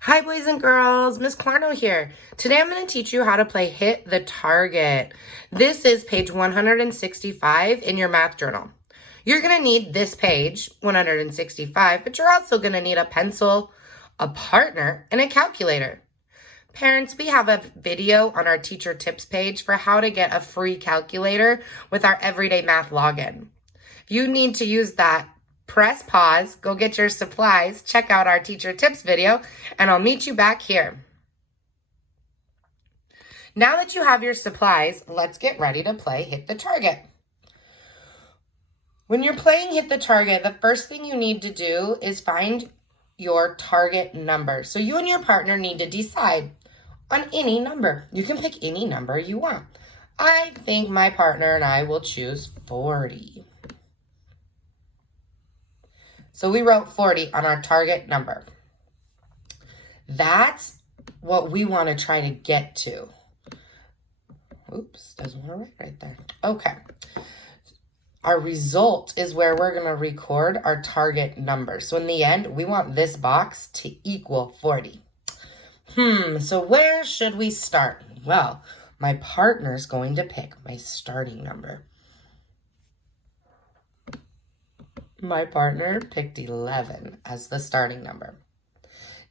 Hi, boys and girls. Miss Clarno here. Today I'm going to teach you how to play Hit the Target. This is page 165 in your math journal. You're going to need this page, 165, but you're also going to need a pencil, a partner, and a calculator. Parents, we have a video on our teacher tips page for how to get a free calculator with our everyday math login. If you need to use that, press pause, go get your supplies, check out our teacher tips video, and I'll meet you back here. Now that you have your supplies, let's get ready to play Hit the Target. When you're playing Hit the Target, the first thing you need to do is find your target number. So you and your partner need to decide on any number. You can pick any number you want. I think my partner and I will choose 40. So we wrote 40 on our target number. That's what we want to try to get to. Oops, doesn't want to write right there. Okay. Our result is where we're going to record our target number. So in the end, we want this box to equal 40. So where should we start? Well, my partner's going to pick my starting number. My partner picked 11 as the starting number.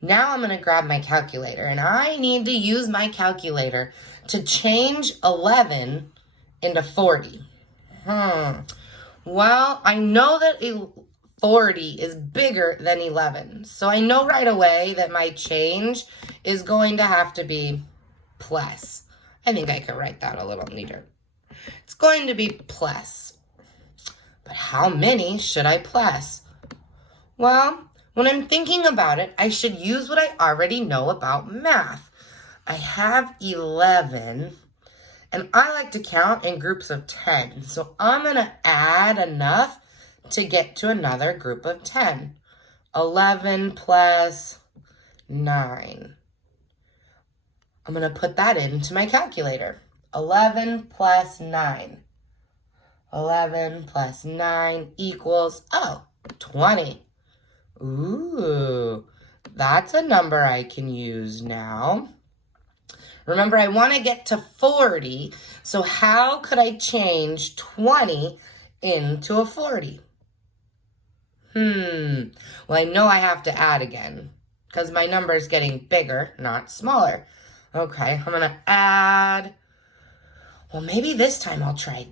Now I'm going to grab my calculator, and I need to use my calculator to change 11 into 40. Well, I know that 40 is bigger than 11, so I know right away that my change is going to have to be plus. I think I could write that a little neater. It's going to be plus. But how many should I plus? Well, when I'm thinking about it, I should use what I already know about math. I have 11, and I like to count in groups of 10. So I'm going to add enough to get to another group of 10. 11 plus 9. I'm going to put that into my calculator. 11 plus 9. 11 plus 9 equals, 20. Ooh, that's a number I can use now. Remember, I want to get to 40, so how could I change 20 into a 40? Well, I know I have to add again, because my number is getting bigger, not smaller. Okay, I'm going to add, well, maybe this time I'll try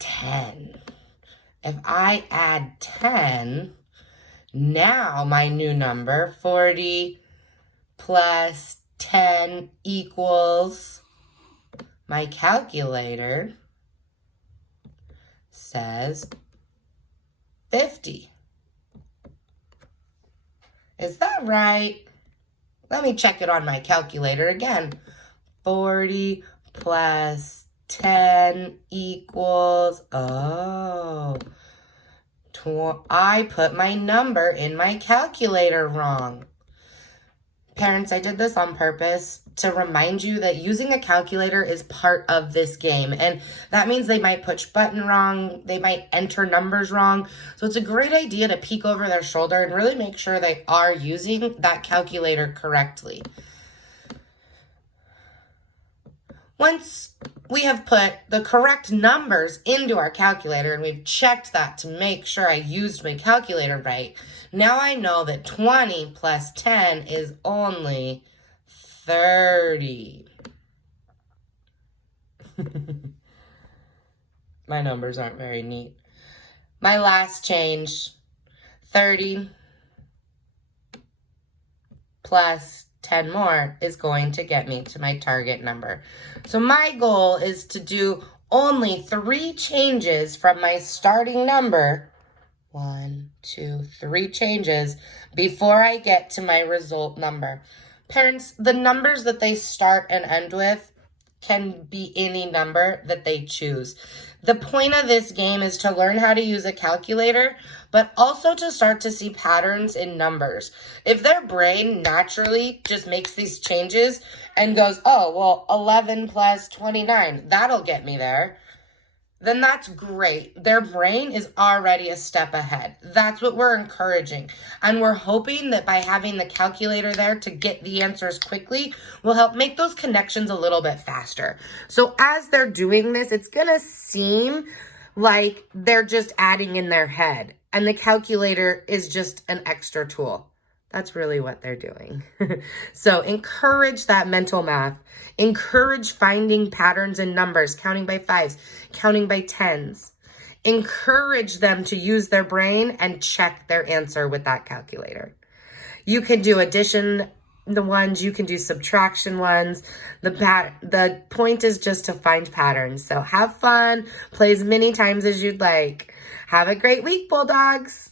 10. If I add 10, now my new number, 40 plus 10 equals, my calculator says 50. Is that right? Let me check it on my calculator again. 40 plus 10 equals, I put my number in my calculator wrong. Parents, I did this on purpose to remind you that using a calculator is part of this game. And that means they might push button wrong, they might enter numbers wrong. So it's a great idea to peek over their shoulder and really make sure they are using that calculator correctly. Once we have put the correct numbers into our calculator and we've checked that to make sure I used my calculator right, now I know that 20 plus 10 is only 30. My numbers aren't very neat. My last change, 30 plus 10 more is going to get me to my target number. So my goal is to do only 3 changes from my starting number. 1, 2, 3 changes before I get to my result number. Parents, the numbers that they start and end with can be any number that they choose. The point of this game is to learn how to use a calculator, but also to start to see patterns in numbers. If their brain naturally just makes these changes and goes, 11 plus 29, that'll get me there. then that's great. Their brain is already a step ahead. That's what we're encouraging. And we're hoping that by having the calculator there to get the answers quickly will help make those connections a little bit faster. So as they're doing this, it's going to seem like they're just adding in their head, and the calculator is just an extra tool. That's really what they're doing. So encourage that mental math. Encourage finding patterns in numbers, counting by 5s, counting by 10s. Encourage them to use their brain and check their answer with that calculator. You can do addition the ones, you can do subtraction ones. The point is just to find patterns. So have fun, play as many times as you'd like. Have a great week, Bulldogs.